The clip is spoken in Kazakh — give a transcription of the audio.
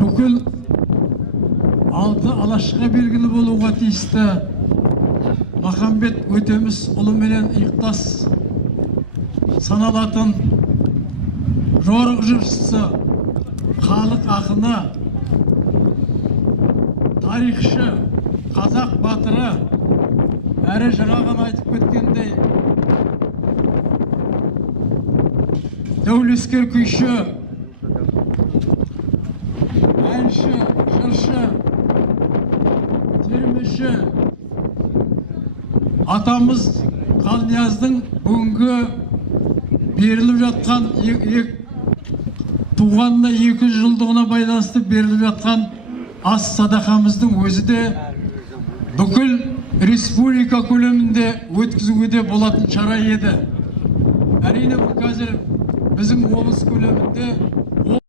Бүкіл алты алашқа белгілі болуға тиісті Махамбет Өтеміс ұлы менен иқтас саналатын жорық жыршысы, халық ақыны, тарихшы, қазақ батыры, әрі жаңағын айтып кеткендей дәулескер күйші, әнші, жыршы, термеші атамыз Қалнияздың бүгінгі беріліп жатқан туғанына 200 жылдығына байланысты беріліп жатқан ас садақамыздың өзі де бүкіл республика көлемінде өткізуге де болатын шара еді. Әрине бұл қазір біздің облыс көлемінде